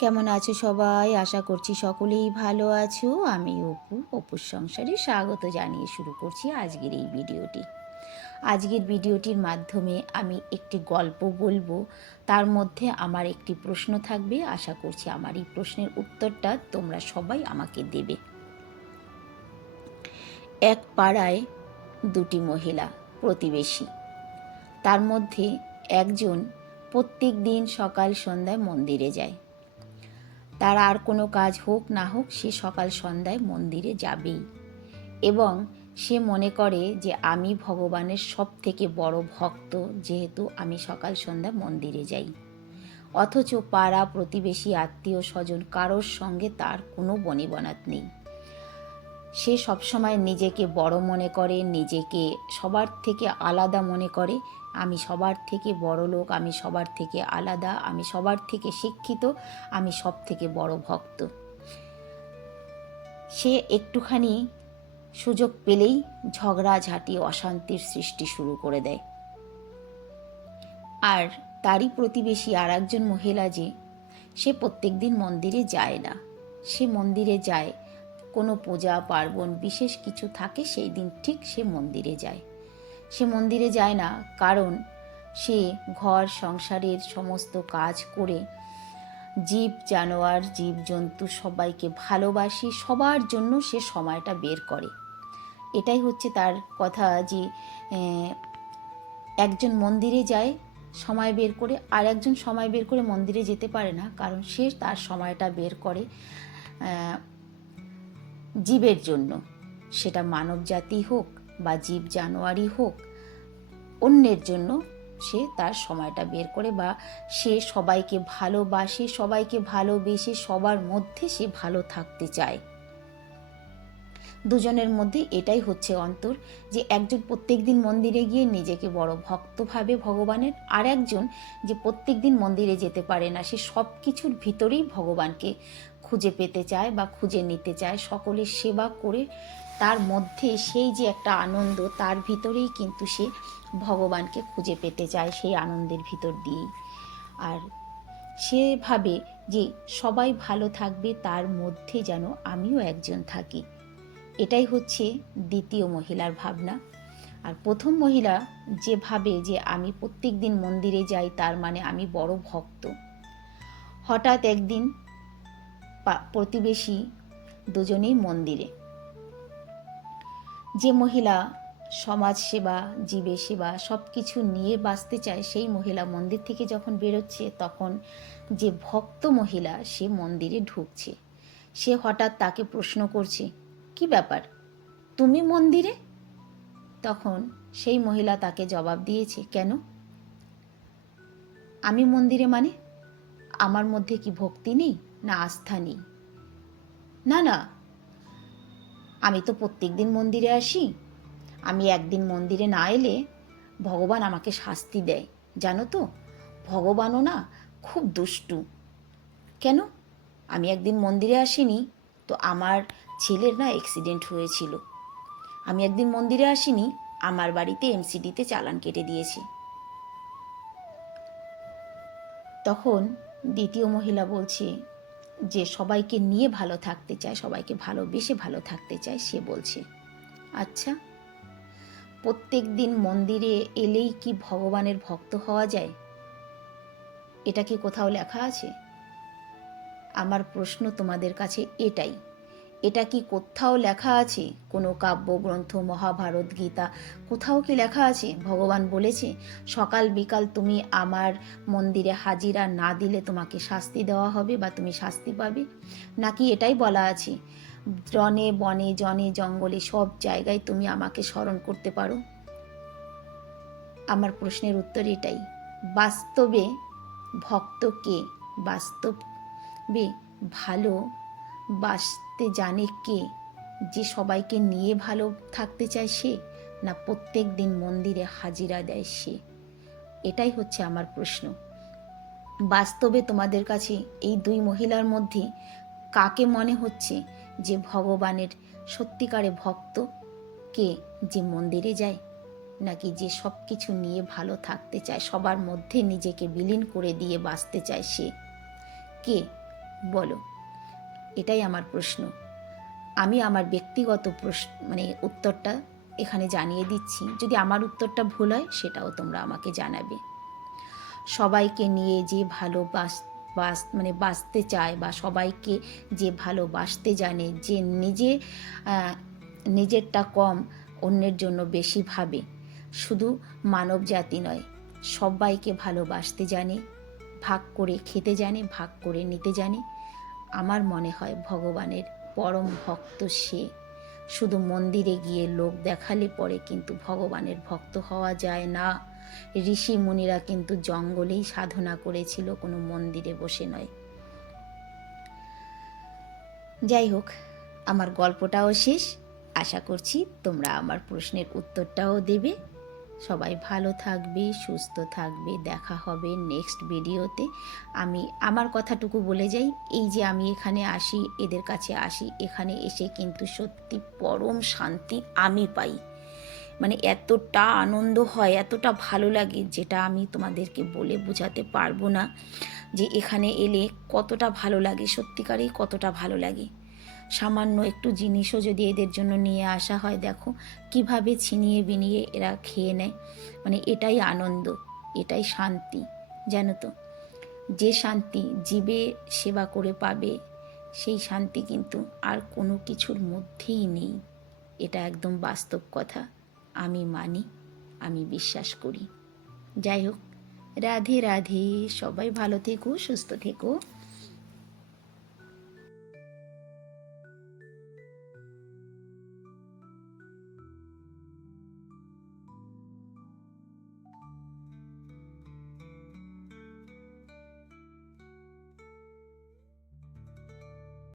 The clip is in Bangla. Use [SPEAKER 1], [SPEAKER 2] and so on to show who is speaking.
[SPEAKER 1] কেমন আছো সবাই? আশা করছি সকলেই ভালো আছো। আমি অপু, অপুর সংসারে স্বাগত জানিয়ে শুরু করছি আজকের এই ভিডিওটি। আজকের ভিডিওটির মাধ্যমে আমি একটি গল্প বলব। তার মধ্যে আমার একটি প্রশ্ন থাকবে। আশা করছি আমার এই প্রশ্নের উত্তরটা তোমরা সবাই আমাকে দেবে। এক পাড়ায় দুটি মহিলা প্রতিবেশী। তার মধ্যে একজন প্রত্যেক দিন সকাল সন্ধ্যায় মন্দিরে যায়। তার আর কোনো কাজ হোক না হোক সে সকাল সন্ধ্যায় মন্দিরে যাবেই। এবং সে মনে করে যে আমি ভগবানের সব থেকে বড় ভক্ত, যেহেতু আমি সকাল সন্ধ্যা মন্দিরে যাই। অথচ পাড়া, প্রতিবেশী আত্মীয় স্বজন কারোর সঙ্গে তার কোনো বনিবনাত নেই। সে সবসময় নিজেকে বড় মনে করে, নিজেকে সবার থেকে আলাদা মনে করে। আমি সবার থেকে বড় লোক, আমি সবার থেকে আলাদা, আমি সবার থেকে শিক্ষিত, আমি সব থেকে বড় ভক্ত। সে একটুখানি সুযোগ পেলেই ঝগড়াঝাঁটি অশান্তির সৃষ্টি শুরু করে দেয়। আর তারই প্রতিবেশী আর একজন মহিলা যে, সে প্রত্যেকদিন মন্দিরে যায় না। সে মন্দিরে যায় কোনো পূজা, পার্বণ বিশেষ কিছু থাকে সেই দিন ঠিক সে মন্দিরে যায়। সে মন্দিরে যায় না কারণ সে ঘর, সংসারের সমস্ত কাজ করে জীব, জানোয়ার, জীবজন্তু সবাইকে ভালোবাসি, সবার জন্য সে সময়টা বের করে। এটাই হচ্ছে তার কথা যে একজন মন্দিরে যায়, সময় বের করে, আর একজন সময় বের করে মন্দিরে যেতে পারে না কারণ সে তার সময়টা বের করে। জীবের জন্য। সেটা মানব জাতি হোক বা জীব জানোয়ারই হোক, অন্যের জন্য সে তার সময়টা বের করে বা সে সবাইকে ভালোবাসে সবাইকে ভালোবেসে সবার মধ্যে সে ভালো থাকতে চায়। দুজনের মধ্যে এটাই হচ্ছে অন্তর যে একজন প্রত্যেকদিন মন্দিরে গিয়ে নিজেকে বড় ভক্ত ভাবে ভগবানের, আর একজন যে প্রত্যেকদিন মন্দিরে যেতে পারে না, সে সব কিছুর ভিতরেই ভগবানকে খুঁজে পেতে চায় বা খুঁজে নিতে চায়, সকলের সেবা করে তার মধ্যে সেই যে একটা আনন্দ, তার ভিতরেই কিন্তু সে ভগবানকে খুঁজে পেতে চায় সেই আনন্দের ভিতর দিয়েই। আর সে ভাবে যে সবাই ভালো থাকবে, তার মধ্যে যেন আমিও একজন থাকি। এটাই হচ্ছে দ্বিতীয় মহিলার ভাবনা। আর প্রথম মহিলা যে ভাবে যে আমি প্রত্যেক দিন মন্দিরে যাই, তার মানে আমি বড় ভক্ত। হঠাৎ একদিন প্রতিবেশী দুজনেই মন্দিরে। যে মহিলা সমাজ সেবা জীবে সেবা সব কিছু নিয়ে বাঁচতে চায়, সেই মহিলা মন্দির থেকে যখন বেরোচ্ছে, তখন যে ভক্ত মহিলা, সে মন্দিরে ঢুকছে। সে হঠাৎ তাকে প্রশ্ন করছে, কি ব্যাপার? তুমি মন্দিরে? তখন সেই মহিলা তাকে জবাব দিয়েছে, কেন? আমি মন্দিরে মানে? আমার মধ্যে কি ভক্তি নেই? না আস্থা নেই। না না। আমি তো প্রত্যেক দিন মন্দিরে আসি। আমি একদিন মন্দিরে না এলে ভগবান আমাকে শাস্তি দেয়, জানো তো? ভগবানও না খুব দুষ্টু। কেন? আমি একদিন মন্দিরে আসিনি, তো আমার ছেলের না অ্যাক্সিডেন্ট হয়েছিল। আমি একদিন মন্দিরে আসিনি, আমার বাড়িতে এমসিডিতে চালান কেটে দিয়েছে। তখন দ্বিতীয় মহিলা বলছে যে সবাইকে নিয়ে ভালো থাকতে চায়, সবাইকে ভালোবেসে ভালো থাকতে চায়, সে বলছে আচ্ছা প্রত্যেক দিন মন্দিরে এলেই কি ভগবানের ভক্ত হওয়া যায়? এটা কি কোথাও লেখা আছে? আমার প্রশ্ন তোমাদের কাছে এটাই। এটা কি কোথাও লেখা আছে? কোনো কাব্যগ্রন্থ, মহাভারত, গীতা, কোথাও কি লেখা আছে? ভগবান বলেছে, সকাল বিকাল তুমি আমার মন্দিরে হাজিরা না দিলে তোমাকে শাস্তি দেওয়া হবে বা তুমি শাস্তি পাবে। নাকি এটাই বলা আছে জনে বনে, জনে, জঙ্গলে সব জায়গায় তুমি আমাকে স্মরণ করতে পারো আমার প্রশ্নের উত্তর এটাই, বাস্তবে ভক্তকে বাস্তবে ভালো বাসতে জানে কে? যে সবাইকে নিয়ে ভালো থাকতে চায় সে, না প্রত্যেক দিন মন্দিরে হাজিরা দেয় সে? এটাই হচ্ছে আমার প্রশ্ন। বাস্তবে তোমাদের কাছে এই দুই মহিলার মধ্যে কাকে মনে হচ্ছে যে ভগবানের সত্যিকারে ভক্ত? কে যে মন্দিরে যায়, নাকি যে সব কিছু নিয়ে ভালো থাকতে চায়, সবার মধ্যে নিজেকে বিলীন করে দিয়ে বাঁচতে চায় সে? কে? বলো। এটাই আমার প্রশ্ন। আমি আমার ব্যক্তিগত প্রশ্ন মানে উত্তরটা এখানে জানিয়ে দিচ্ছি। যদি আমার উত্তরটা ভুল হয়, সেটাও তোমরা আমাকে জানাবে। সবাইকে নিয়ে যে ভালো বাস বাস মানে বাঁচতে চায় বা সবাইকে যে ভালোবাসতে জানে, যে নিজে নিজেরটা কম, অন্যের জন্য বেশি ভাবে। শুধু মানব জাতি নয়, সবাইকে ভালোবাসতে জানে, ভাগ করে খেতে জানে, ভাগ করে নিতে জানে। আমার মনে হয় ভগবানের পরম ভক্ত সে। শুধু মন্দিরে গিয়ে লোক দেখালে পরে কিন্তু ভগবানের ভক্ত হওয়া যায় না। ঋষি মুনিরা কিন্তু জঙ্গলেই সাধনা করেছিল, কোনো মন্দিরে বসে নয়। যাই হোক, আমার গল্পটাও শেষ। আশা করছি তোমরা আমার প্রশ্নের উত্তরটাও দেবে। সবাই ভালো থাকবে, সুস্থ থাকবে। দেখা হবে নেক্সট ভিডিওতে আমি আমার কথাটুকু বলে যাই, এই যে আমি এখানে আসি, এদের কাছে আসি, এখানে এসে কিন্তু সত্যি পরম শান্তি আমি পাই। মানে এতটা আনন্দ হয়, এতটা ভালো লাগে, যেটা আমি তোমাদেরকে বলে বোঝাতে পারব না যে এখানে এলে কতটা ভালো লাগে, সত্যিকারেই কতটা ভালো লাগে। সামান্য একটু জিনিসও যদি এদের জন্য নিয়ে আসা হয়, দেখো কীভাবে ছিনিয়ে বিনিয়ে এরা খেয়ে নেয়। মানে এটাই আনন্দ, এটাই শান্তি, জানো তো? যে শান্তি জীবে সেবা করে পাবে, সেই শান্তি কিন্তু আর কোনো কিছুর মধ্যেই নেই। এটা একদম বাস্তব কথা। আমি মানি, আমি বিশ্বাস করি। যাই হোক, রাধে রাধে, সবাই ভালো থেকো, সুস্থ থেকো।